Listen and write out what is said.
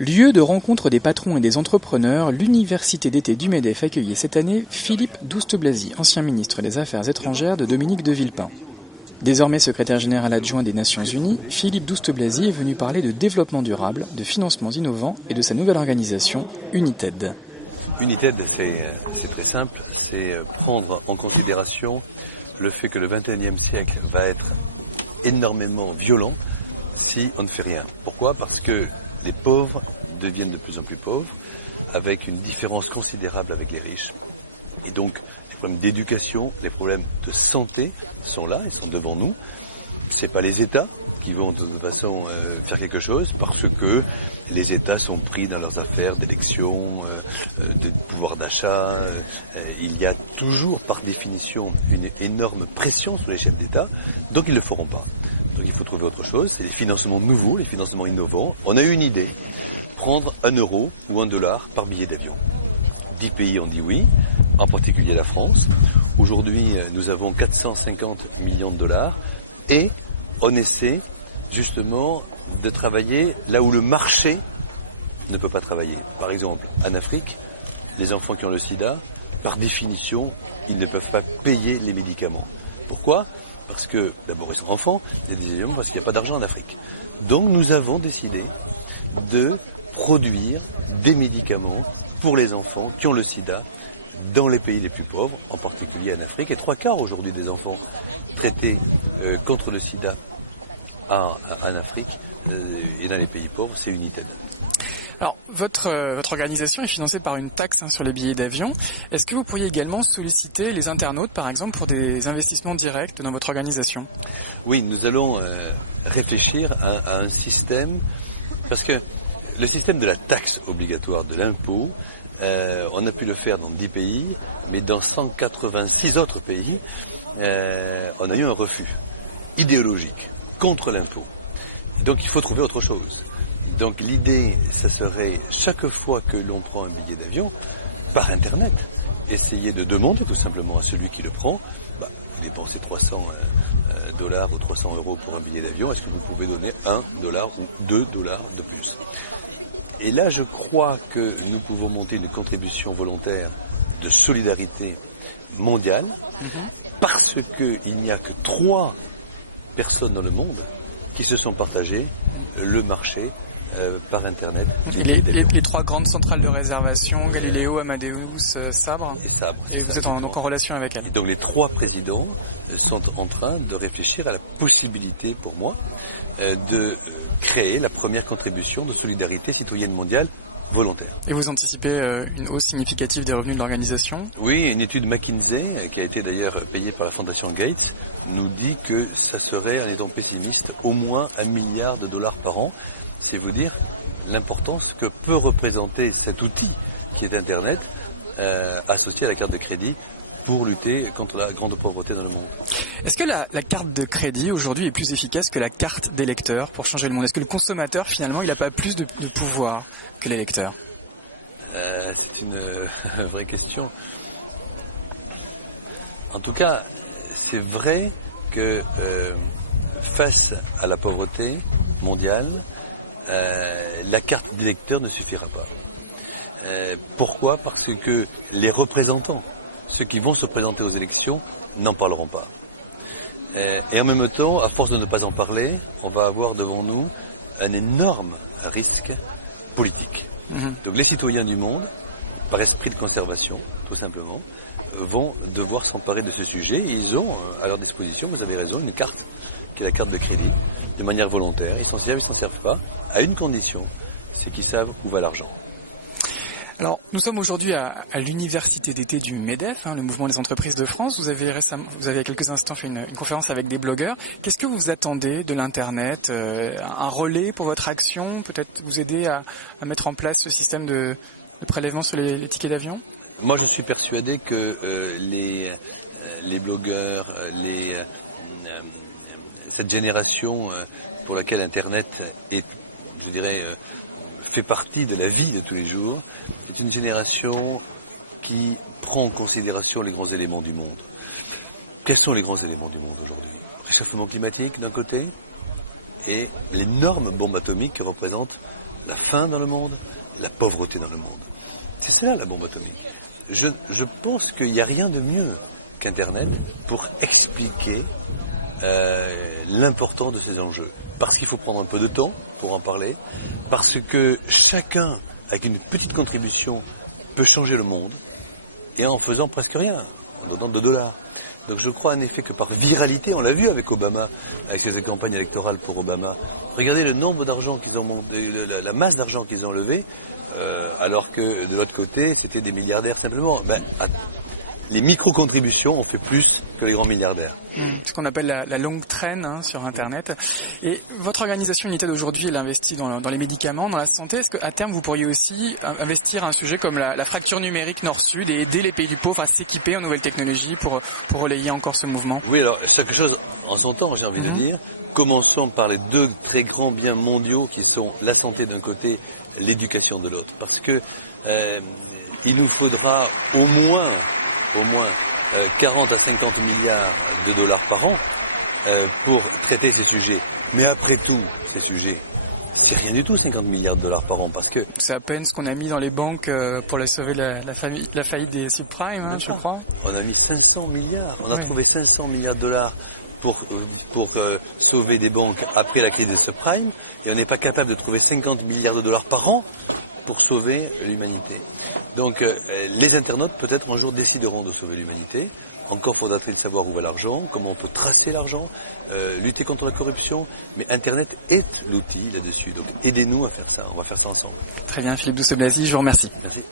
Lieu de rencontre des patrons et des entrepreneurs, l'université d'été du MEDEF accueillait cette année Philippe Douste-Blazy, ancien ministre des Affaires étrangères de Dominique de Villepin. Désormais secrétaire général adjoint des Nations Unies, Philippe Douste-Blazy est venu parler de développement durable, de financements innovants et de sa nouvelle organisation, UNITED. UNITED, c'est très simple, c'est prendre en considération le fait que le XXIe siècle va être énormément violent si on ne fait rien. Pourquoi ? Parce que les pauvres deviennent de plus en plus pauvres, avec une différence considérable avec les riches. Et donc, les problèmes d'éducation, les problèmes de santé sont là, ils sont devant nous. C'est pas les États qui vont de toute façon faire quelque chose, parce que les États sont pris dans leurs affaires d'élection, de pouvoir d'achat. Il y a toujours, par définition, une énorme pression sur les chefs d'État, donc ils ne le feront pas. Donc il faut trouver autre chose, c'est les financements nouveaux, les financements innovants. On a eu une idée, prendre 1 euro ou 1 dollar par billet d'avion. 10 pays ont dit oui, en particulier la France. Aujourd'hui, nous avons 450 millions de dollars et on essaie justement de travailler là où le marché ne peut pas travailler. Par exemple, en Afrique, les enfants qui ont le sida, par définition, ils ne peuvent pas payer les médicaments. Pourquoi ? Parce que, d'abord, ils sont enfants, et deuxièmement, parce qu'il n'y a pas d'argent en Afrique. Donc, nous avons décidé de produire des médicaments pour les enfants qui ont le sida dans les pays les plus pauvres, en particulier en Afrique. Et 3/4 aujourd'hui des enfants traités contre le sida en Afrique et dans les pays pauvres, c'est UNITED. Alors, votre organisation est financée par une taxe sur les billets d'avion. Est-ce que vous pourriez également solliciter les internautes, par exemple, pour des investissements directs dans votre organisation ? Oui, nous allons réfléchir à un système, parce que le système de la taxe obligatoire de l'impôt, on a pu le faire dans 10 pays, mais dans 186 autres pays, on a eu un refus idéologique contre l'impôt. Donc il faut trouver autre chose. Donc l'idée, ça serait, chaque fois que l'on prend un billet d'avion, par Internet, essayer de demander tout simplement à celui qui le prend, vous dépensez 300 dollars ou 300 euros pour un billet d'avion, est-ce que vous pouvez donner 1 dollar ou 2 dollars de plus ? Et là, je crois que nous pouvons monter une contribution volontaire de solidarité mondiale, parce qu'il n'y a que 3 personnes dans le monde qui se sont partagées le marché par Internet. Les 3 grandes centrales de réservation, Galileo, Amadeus, Sabre. Et Sabre. Et vous êtes donc en relation avec elles. Et donc les 3 présidents sont en train de réfléchir à la possibilité pour moi de créer la première contribution de solidarité citoyenne mondiale volontaire. Et vous anticipez une hausse significative des revenus de l'organisation ? Oui, une étude McKinsey, qui a été d'ailleurs payée par la Fondation Gates, nous dit que ça serait, en étant pessimiste, au moins $1 milliard par an. C'est vous dire l'importance que peut représenter cet outil qui est Internet, associé à la carte de crédit, pour lutter contre la grande pauvreté dans le monde. Est-ce que la carte de crédit aujourd'hui est plus efficace que la carte d'électeur pour changer le monde ? Est-ce que le consommateur finalement il n'a pas plus de pouvoir que l'électeur ? C'est une vraie question. En tout cas, c'est vrai que face à la pauvreté mondiale, la carte d'électeur ne suffira pas. Pourquoi ? Parce que les représentants, ceux qui vont se présenter aux élections, n'en parleront pas. Et en même temps, à force de ne pas en parler, on va avoir devant nous un énorme risque politique. Donc les citoyens du monde, par esprit de conservation, tout simplement, vont devoir s'emparer de ce sujet. Et ils ont à leur disposition, vous avez raison, une carte, qui est la carte de crédit, de manière volontaire. Ils s'en servent pas, à une condition, c'est qu'ils savent où va l'argent. Alors, nous sommes aujourd'hui à l'université d'été du MEDEF, le mouvement des entreprises de France. Vous avez il y a quelques instants fait une conférence avec des blogueurs. Qu'est-ce que vous attendez de l'Internet ? Un relais pour votre action ? Peut-être vous aider à mettre en place ce système de prélèvement sur les tickets d'avion ? Moi, je suis persuadé que les blogueurs, cette génération pour laquelle Internet est, je dirais, fait partie de la vie de tous les jours, c'est une génération qui prend en considération les grands éléments du monde. Quels sont les grands éléments du monde aujourd'hui ? Réchauffement climatique d'un côté et l'énorme bombe atomique que représente la faim dans le monde, la pauvreté dans le monde. C'est cela la bombe atomique. Je pense qu'il n'y a rien de mieux qu'Internet pour expliquer l'importance de ces enjeux. Parce qu'il faut prendre un peu de temps pour en parler, parce que chacun, avec une petite contribution, peut changer le monde, et en faisant presque rien, en donnant $2. Donc je crois en effet que par viralité, on l'a vu avec Obama, avec ses campagnes électorales pour Obama, regardez le nombre d'argent qu'ils ont monté, la masse d'argent qu'ils ont levé, alors que de l'autre côté, c'était des milliardaires simplement. Les micro-contributions ont fait plus que les grands milliardaires. Ce qu'on appelle la longue traîne sur Internet. Et votre organisation United aujourd'hui, elle investit dans les médicaments, dans la santé. Est-ce qu'à terme, vous pourriez aussi investir un sujet comme la fracture numérique nord-sud et aider les pays du pauvre à s'équiper en nouvelles technologies pour relayer encore ce mouvement? Oui, alors chaque chose en son temps, j'ai envie de dire. Commençons par les deux très grands biens mondiaux qui sont la santé d'un côté, l'éducation de l'autre. Parce que il nous faudra au moins 40 à 50 milliards de dollars par an pour traiter ces sujets. Mais après tout, ces sujets, c'est rien du tout, 50 milliards de dollars par an, parce que... C'est à peine ce qu'on a mis dans les banques pour sauver la faillite des subprimes, je crois. On a mis 500 milliards, on a trouvé 500 milliards de dollars pour sauver des banques après la crise des subprimes, et on n'est pas capable de trouver 50 milliards de dollars par an pour sauver l'humanité. Donc les internautes peut-être un jour décideront de sauver l'humanité. Encore faudra-t-il savoir où va l'argent, comment on peut tracer l'argent, lutter contre la corruption. Mais Internet est l'outil là-dessus. Donc aidez-nous à faire ça, on va faire ça ensemble. Très bien, Philippe Douste-Blazy, je vous remercie. Merci.